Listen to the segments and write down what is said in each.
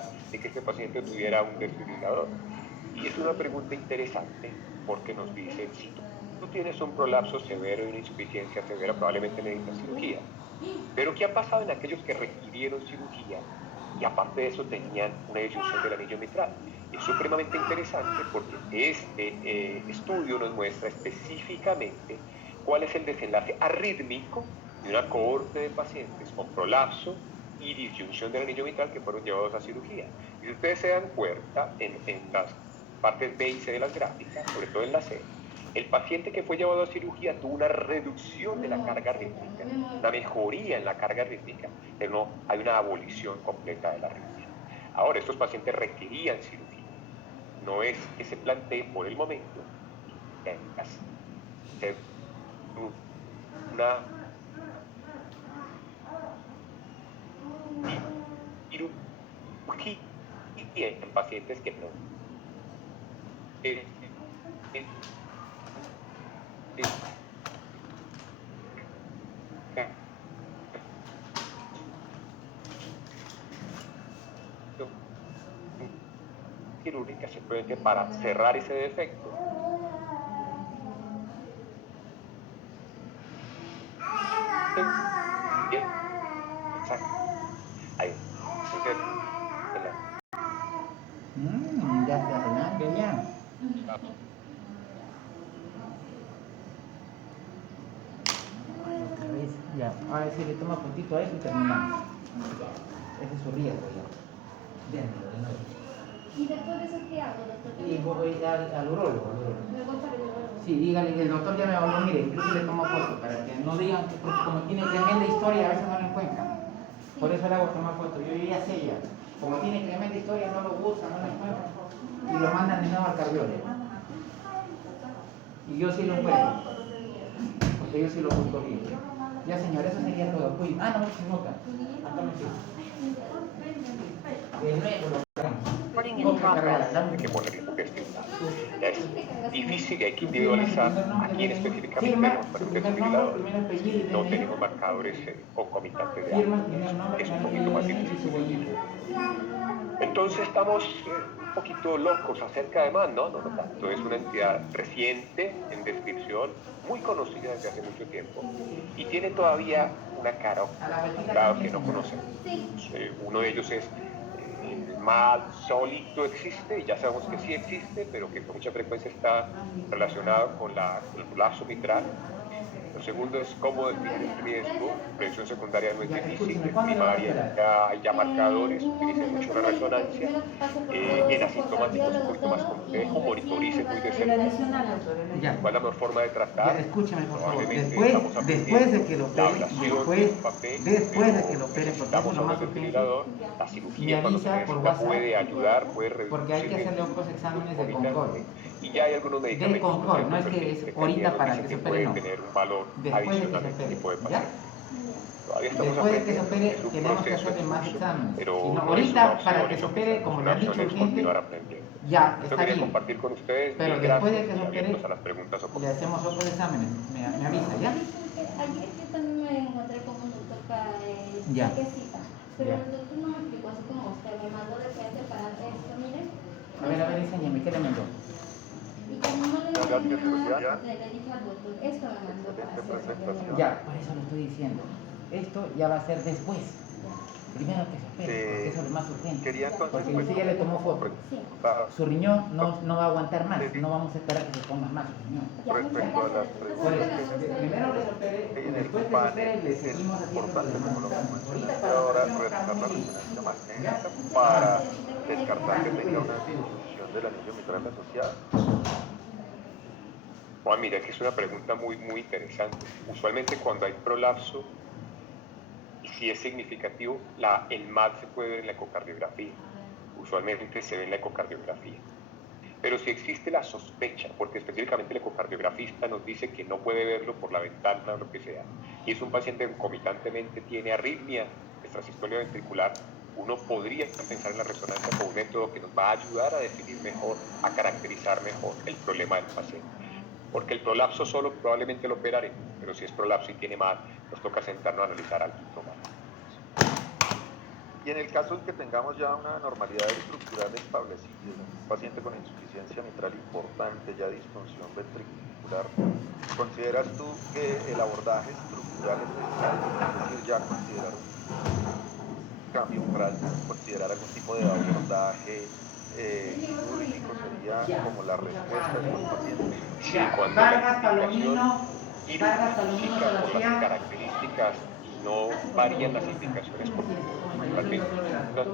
posibilidad de que este paciente tuviera un desfibrilador. Y es una pregunta interesante porque nos dice, si tú tienes un prolapso severo y una insuficiencia severa, probablemente necesitas cirugía. Pero ¿qué ha pasado en aquellos que requirieron cirugía y aparte de eso tenían una disyunción del anillo mitral? Es supremamente interesante porque este estudio nos muestra específicamente cuál es el desenlace arrítmico de una cohorte de pacientes con prolapso y disyunción del anillo mitral que fueron llevados a cirugía. Y si ustedes se dan cuenta, en las partes B y C de las gráficas, sobre todo en la C, el paciente que fue llevado a cirugía tuvo una reducción de la carga rítmica, una mejoría en la carga rítmica, pero no hay una abolición completa de la arritmia. Ahora, estos pacientes requerían cirugía. No es que se plantee por el momento hacer una cirugía en pacientes que no quirúrgica simplemente para cerrar ese defecto. Ahí. Ya está cenando ya. Otra vez, ya. Ahora sí le toma puntito a eso y terminamos. Ese es su riesgo ya. Déjenmelo de nuevo. ¿Y después de eso qué hago, doctor? Y voy al urólogo. Luego para el urólogo. Sí, dígale que el doctor ya me habló, mire, incluso le tomo foto para que no digan, porque como tiene tremenda historia a veces no lo encuentran. Por eso le hago tomar foto. Yo ya sé ya. Como tiene tremenda historia, no lo buscan, no lo encuentran. Y lo mandan de nuevo al cardiólogo. Y yo sí lo encuentro. Porque yo sí lo busco bien. Ya señor, eso sería todo. Uy, no se nota. Acá me fijo. De nuevo lo Hay que ponerle porque es difícil y hay que individualizar a quién específicamente tenemos para un desfibrilador. No tenemos marcadores concomitantes de algo. Es un poquito más difícil. Entonces estamos un poquito locos acerca de MAD, no tanto. Es una entidad reciente en descripción, muy conocida desde hace mucho tiempo y tiene todavía una cara oculta que no conocemos. Uno de ellos es el MAD sólido existe y ya sabemos que sí existe, pero que con mucha frecuencia está relacionado con el prolapso mitral. Lo segundo es cómo definir el riesgo. Prevención secundaria no es difícil, en primaria hay ya marcadores, utilicen mucho la resonancia. En asintomáticos es un poquito más complejo, monitoricen muy de cerca. ¿Cuál es la mejor forma de tratar? Ya, escúchame por favor, Probablemente después de que lo la operen, ablación después de que lo operen, porque eso necesitamos es lo un más urgente, desfibrilador. La me cirugía cuando se avisa por necesita WhatsApp, puede ayudar, puede reducir. porque hay que hacerle otros exámenes de Concorde. Y ya hay algunos medicamentos. De Concorde, no es que es ahorita para que se opere, no. Tener un valor Después de que se adicional en este opere, tipo de ¿ya? pacientes. Todavía estamos Después de que se aprendiendo. opere, tenemos que hacerle más exámenes. Pero Si no, no es ahorita, una opción, para que se opere, como le han dicho urgente, continuar aprendiendo. ya, Esto está quería bien. compartir con ustedes. Pero Mil después de gracias que se y opere, abiertos a las preguntas o le hacemos otros exámenes. Me avisa, ¿ya? Ayer yo también me encontré con un doctor para Ya. qué cita, pero Ya. el doctor no me explicó así como usted me mandó de que hace para esto, miren. A ver, enséñame, ¿qué le mandó? Y como no le dije nada, le dije al doctor, esto me mandó para hacer. Ya, por eso lo estoy diciendo. Esto ya va a ser después. Primero que se opere, porque eso es lo más urgente. Porque usted ya le tomó foto. Su riñón no va a aguantar más. No vamos a esperar que se ponga más su riñón. Respecto a las Por eso, primero que se opere, y después que se opere, le seguimos haciendo los demás exámenes. Ahorita ahora para retomar la muy bien. resonancia magnética ¿Ya? para descartar que tenga una disfunción del anillo mitral asociada. Juan, mira que es una pregunta muy interesante. Usualmente cuando hay prolapso, y si es significativo, el MAD se puede ver en la ecocardiografía. Usualmente se ve en la ecocardiografía. Pero si existe la sospecha, porque específicamente el ecocardiografista nos dice que no puede verlo por la ventana o lo que sea, y es un paciente que concomitantemente tiene arritmia extrasistolia ventricular, uno podría pensar en la resonancia como un método que nos va a ayudar a definir mejor, a caracterizar mejor el problema del paciente. Porque el prolapso solo probablemente lo operaremos, pero si es prolapso y tiene MAD, nos toca sentarnos a analizar algo más. Y en el caso en que tengamos ya una normalidad estructural establecida, un paciente con insuficiencia mitral importante, ya disfunción ventricular, ¿consideras tú que el abordaje estructural es necesario? Es decir, ya considerar un cambio mitral, considerar algún tipo de abordaje quirúrgico sería como la respuesta a estos pacientes. Sí, cuando Vargas, la Palomino, indicación Vargas, Palomino, quirúrgica por las Sebastián. características no varían las indicaciones por realmente las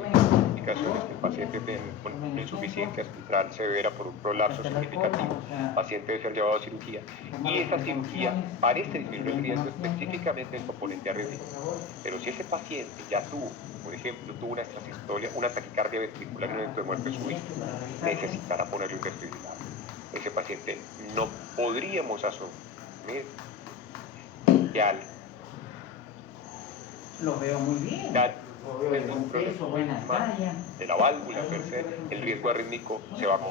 indicaciones que el paciente tiene una insuficiencia mitral severa por un prolapso significativo, el paciente debe ser llevado a cirugía, y esa cirugía parece disminuir el riesgo específicamente del componente arrítmico. Pero si ese paciente ya tuvo, por ejemplo, una extrasistolia, una taquicardia ventricular y un evento de muerte súbita, necesitará ponerle un desfibrilador. Ese paciente no podríamos asumir que al Lo veo muy bien. Lo veo de buen peso, buena talla. de la válvula per se, el riesgo arrítmico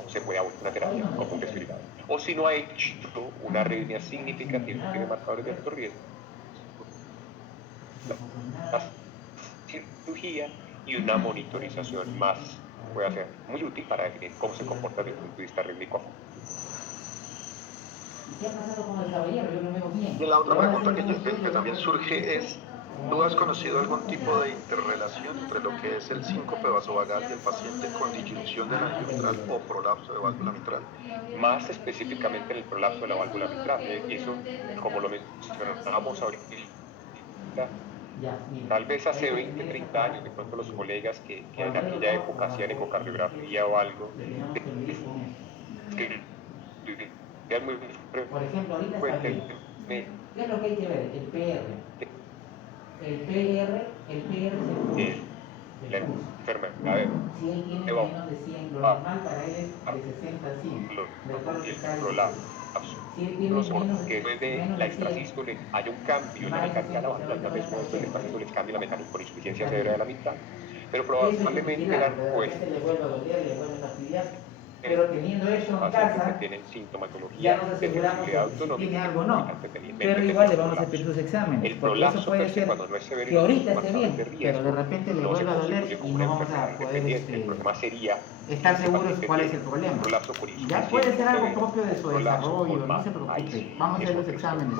se puede abonar una terapia con un desfibrilador. O si no ha hecho una arritmia significativa, tiene marcadores de alto riesgo, la cirugía y una monitorización más puede ser muy útil para definir cómo se comporta desde el punto de vista rítmico. ¿Qué ha pasado con el caballero? Yo lo veo bien. Y la otra pregunta que también surge es, ¿tú has conocido algún tipo de interrelación entre lo que es el síncope vasovagal y el paciente con disyunción del anillo mitral o prolapso de válvula mitral? Más específicamente en el prolapso de la válvula mitral. Eso, como lo mencionábamos ahorita, tal vez hace 20, 30 años, de pronto los colegas que en aquella época hacían ecocardiografía o algo, que es muy Por ejemplo, ahorita está bien. ¿Qué es lo que hay que ver? El PR. El PR es la enfermedad. Si él tiene menos de 100, lo normal para él es de 60 a 100. Y el prolapso. Si él tiene menos Que después de la extrasístole haya un cambio en la mecánica de la válvula, tal vez después de la extrasístole cambie la mecánica por insuficiencia severa de la mitad. Pero probablemente la respuesta. Le vuelve a doler, le vuelve a fastidiar. Pero teniendo eso en casa, que tienen sintomatología ya nos aseguramos de si tiene algo o no. Pero igual le vamos a pedir sus exámenes, porque eso puede ser que ahorita esté bien, pero de repente le vuelva a doler y no vamos a poder estar seguros cuál es el problema. Ya puede ser algo propio de su desarrollo, no se preocupe. Vamos a hacer los exámenes.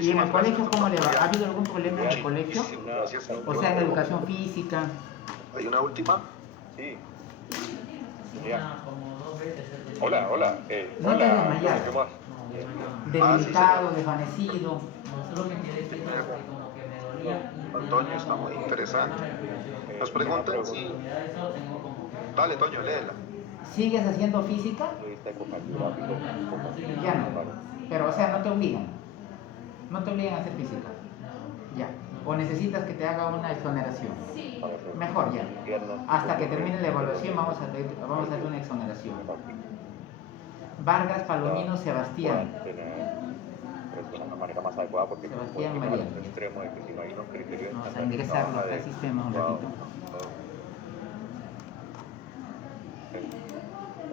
¿Y en el colegio cómo le va? ¿Ha habido algún problema en el colegio? O sea, en educación física. ¿Hay una última? Sí. Hola, hola. No te hola, desmayado. ¿qué más? Debilitado, desvanecido. Antonio, está muy interesante. Nos preguntan si... Dale, Toño, léela. ¿Sigues haciendo física? Ya no. Pero, o sea, no te obligan. No te obligan a hacer física. Ya. O necesitas que te haga una exoneración. Mejor ya. Hasta que termine la evaluación vamos a hacer una exoneración. Vargas, Palomino, Sebastián. La manera más adecuada porque Sebastián María. extremo de que si no hay unos criterios Vamos a ingresarlo acá al sistema un ratito.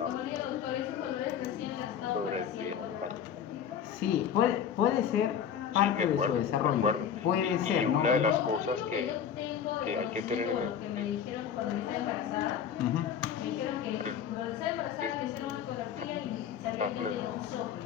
Como le digo, doctor, esos dolores recién la ha estado padeciendo. Sí, puede ser parte de su desarrollo. Puede ser, ¿no? Una de las cosas que hay que tener en Lo que me dijeron cuando estaba embarazada, me dijeron que cuando estaba embarazada le hicieron una ecografía y sabía que tenía un soplo.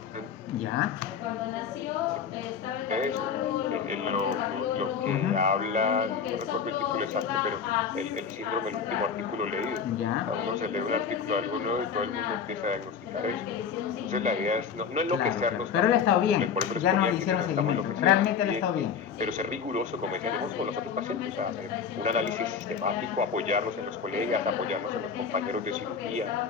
Ya. Cuando nació estaba el cardiólogo, lo que habla, no recuerdo el título exacto, pero el síndrome, el último artículo leído. Ya. Uno se lee un artículo de algo nuevo y todo el mundo empieza a diagnosticar eso. Entonces la idea es no enloquecernos. Pero él ha estado bien, ya no le hicieron seguimiento. Realmente él ha estado bien. Pero ser riguroso, como decíamos con los otros pacientes, o sea, hacer un análisis sistemático, apoyarnos en los colegas, apoyarnos en los compañeros de cirugía.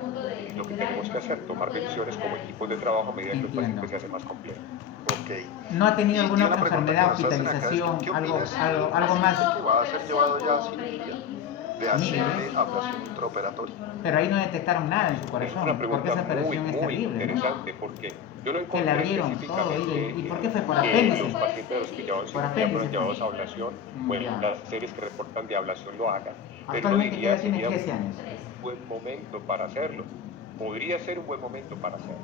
Lo que tenemos que hacer, tomar decisiones como equipos de trabajo a medida que el paciente se hace más complejo. ¿No ha tenido alguna otra enfermedad, hospitalización, algo más? Que va a ser llevado ya a cirugía de hacerle ablación intraoperatoria. Pero ahí no detectaron nada en su corazón, porque esa operación es terrible, ¿no? Interesante, porque yo lo Que encontré le abrieron todo, ¿y por qué fue? Por apéndice. Los pacientes de los que llevaban cirugía fueron llevados a ablación, bueno, las series que reportan de ablación lo hagan. Pero Actualmente ya tiene sería 13 años. un buen momento para hacerlo. Podría ser un buen momento para hacerlo.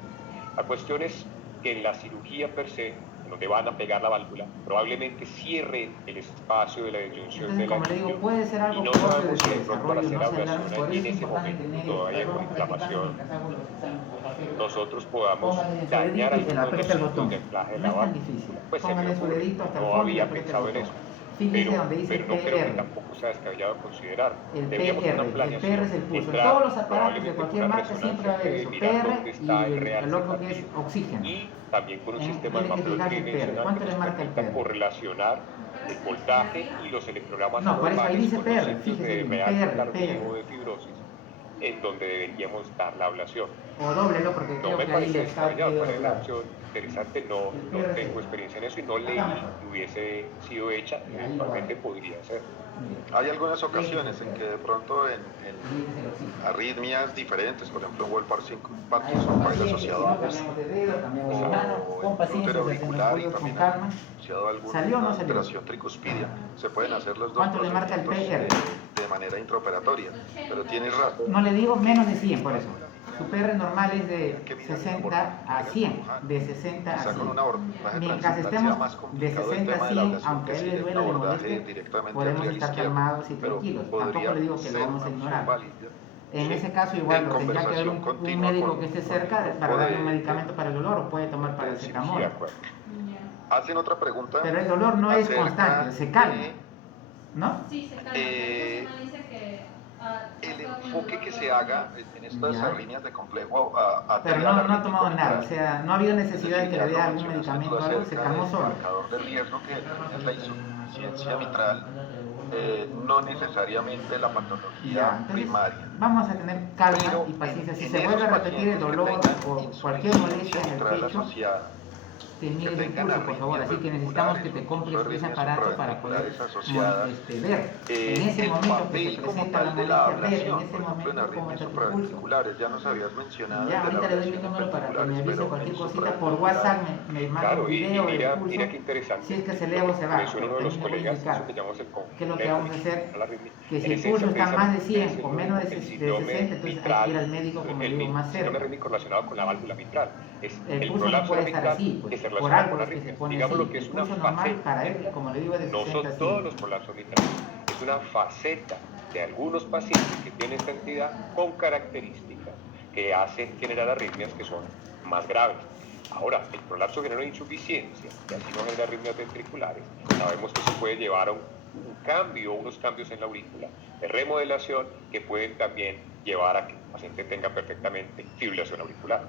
La cuestión es que en la cirugía per se en donde van a pegar la válvula, probablemente cierren el espacio de la disyunción Entonces, de la como le digo, disyunción, puede ser y algo no propio de sabemos su si de pronto al desarrollo, hacer no se alarme, ablación por allí eso en es ese importante momento tener todavía esto, con vamos practicando inflamación mientras hago los exámenes. nosotros podamos Póngale en su dañar dedito y se le algunos de los aprieta el ciclos botón. de anclaje de No la es tan válvula. difícil. Pues se me Póngale su ocurre, dedito hasta el no fondo y había aprieta el pensado en botón. eso, Fíjese donde dice pero no creo que PR. tampoco sea descabellado considerar. El Deberíamos PR, una el planeación, PR es el pulso. En entrar todos los aparatos de probablemente cualquier con una marca siempre va a haber resonancia eso. que mirar PR dónde y está el el realce otro que es tardío. oxígeno. Y también con un sistema de Tiene que mapeo fijarse el PR. tridimensional ¿Cuánto que le nos marca el permita PR? correlacionar el voltaje y los electrogramas No, por eso ahí anormales dice con los PR, sitios fíjese de bien, realce PR, tardío de fibrosis, en donde deberíamos dar la ablación. O dóblelo porque No creo me que ahí parece le está descabellado, medio parece una doblado. opción interesante, no tengo experiencia en eso y no leí que hubiese sido hecha, eventualmente podría ser. Hay algunas ocasiones en que de pronto en Fíjese arritmias diferentes, por ejemplo en Wolfram Ahí Parkinson puede ser paciente, si asociado a no cambiamos de dedo, cambiamos de mano, o con en paciencia, glúteo se hacen los auricular y pulsos con también calma. asociado a alguna ¿Salió o no salió? alteración tricuspidia. Se pueden hacer los dos ¿Cuánto le marca el procedimientos PR? de manera intraoperatoria, pero tienes razón. No le digo menos de 100 por eso. Su PR normal es de 60 a 100, de 60 a Quizá con 100. un abordaje Mientras transitancia estemos más de complicado el 60 a tema de la 100, ablación aunque que a él si le de un duele, le abordaje moleste, directamente podemos atrial estar izquierdo, calmados y pero tranquilos. podría Tampoco le digo que ser lo vamos a una opción ignorar. válida. En Sí. ese caso igual En lo tendría que haber conversación un continua médico con- que esté con cerca el grupo para darle un de- medicamento para el dolor o puede tomar de paracetamol. De acuerdo. Hacen otra pregunta. Pero el dolor no es acerca constante, se calma, de ¿no? Sí, se calma. Por eso se me dice que el enfoque que se haga en estas Ya. arritmias de complejo Pero no ha tomado nada, o sea, no ha habido necesidad de que le dé ya lo algún mencionaste tú medicamento o algo, se acerca calmó del solo. marcador de riesgo que es la insuficiencia mitral, no necesariamente la Ya, patología entonces primaria. vamos a tener calma Pero y paciencia. Si en se vuelve a esos repetir el pacientes que dolor tengan o cualquier molestia en el mitral pecho, asociada, te mide el tengan pulso, por favor. Así que necesitamos que te compres ese arritmias aparato para poder supraventriculares asociadas, ver en ese el momento que papel se como presenta la tal de la molestia, ver en ablación, ese por ejemplo en momento cómo arritmias está tu pulso. supraventriculares, ya nos habías mencionado Ya, el de la ahorita le doy mi ablación en número para que me ventriculares, avise pero cualquier en cosita por supraventricular, WhatsApp, me manda Claro, un y video del mira, pulso. mira qué interesante. Si es que se eleva o se Lo baja, menciona pero uno de los también le voy a colegas, indicar eso que llamamos el qué es lo que vamos a hacer, a la arritmia. que si En el esencia, pulso está más de precisamente, 100 o menos de el 60, síndrome entonces hay que mitral, ir al médico, como le digo, más síndrome cerca. rítmico relacionado con la válvula mitral. Es El el pulso no prolapso puede estar mitral así, que pues, se por relaciona algo con es que se arritmias. pone Digamos así. lo que es El una pulso normal faceta. para él, como le digo, es de No 60 a son todos 100. los prolapsos mitrales, es una faceta de algunos pacientes que tienen esta entidad con características que hacen generar arritmias que son más graves. Ahora, el prolapso genera insuficiencia y así no genera arritmias ventriculares. Sabemos que eso puede llevar a unos cambios en la aurícula de remodelación que pueden también llevar a que el paciente tenga perfectamente fibrilación auricular.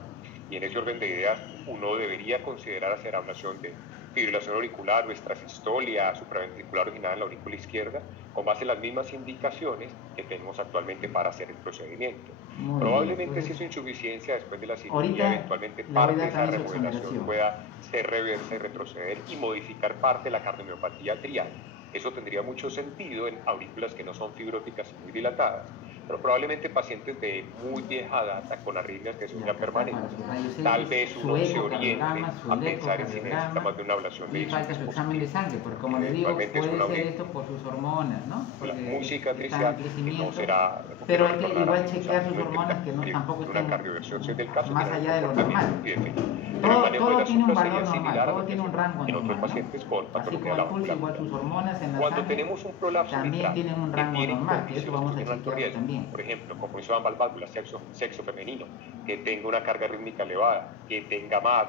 Y en ese orden de ideas, uno debería considerar hacer ablación de fibrilación auricular o extrasistolia supraventricular originada en la aurícula izquierda, con base en las mismas indicaciones que tenemos actualmente para hacer el procedimiento. Muy Probablemente bien, si pues, es insuficiencia después de la cirugía, ahorita eventualmente le voy a parte de dar esa también su remodelación exoneración. pueda ser reversa y retroceder y modificar parte de la cardiomiopatía atrial. Eso tendría mucho sentido en aurículas que no son fibróticas y muy dilatadas, pero probablemente pacientes de muy vieja data con arritmias que son ya permanentes. Tal vez uno se oriente a pensar en si necesita más de una ablación de y falta su examen de sangre, porque como le digo, Eventualmente es puede una ser esto por sus hormonas, ¿no? Porque muy está cicatricial en y no crecimiento. será, Pero hay que retornará igual a chequear sus una hormonas que no tampoco una estén cardioversión si es del caso, más tiene un allá de lo normal. comportamiento y definido. Pero el manejo de Todo la tiene un supra valor sería normal, similar a todo lo que tiene un se rango ve en otros normal, pacientes ¿no? con Así patología como de la el pulso, igual válvula. sus hormonas en la Cuando sangre tenemos un prolapso también mitral tienen un que rango tiene normal, que eso condiciones vamos que a tienen alto chequearlo riesgo, también. por ejemplo, como hizo ambas válvulas, sexo femenino, que tenga una carga rítmica elevada, que tenga MAD,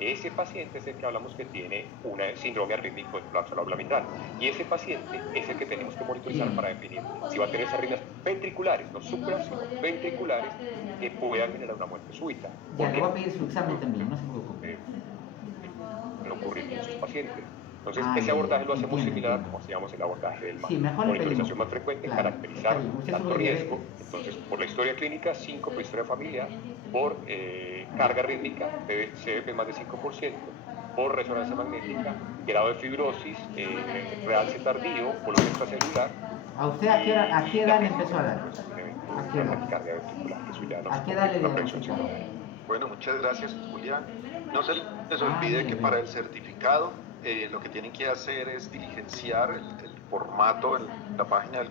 ese paciente es el que hablamos que tiene un síndrome arrítmico del prolapso de la válvula mitral. Y ese paciente es el que tenemos que monitorizar Bien. para definir si va a tener esas arritmias ventriculares, no supra, sino ventriculares, que puedan generar una muerte súbita. Ya, le voy a pedir su examen también, no se preocupe. No ocurre en muchos pacientes. Entonces, Ah, ese ya, abordaje lo hacemos entiendo, similar entiendo. como hacíamos el abordaje del MAD. Sí, mejor le Monitorización pedimos. más frecuente, Claro, caracterizar está bien. Usted tanto sube riesgo, diabetes. entonces por la historia clínica 5, por historia familiar, por carga rítmica, CF más de 5%, por resonancia magnética, grado de fibrosis, realce tardío, volumen extracelular. ¿A usted a qué edad le empezó a dar? ¿A qué edad? Taquicardia ventricular, eso ya no ¿A es qué edad le una presión diagnosticaron? psicológica. Bueno, muchas gracias, Julián. No se les olvide que mire, para ve. el certificado lo que tienen que hacer es diligenciar el formato en la página del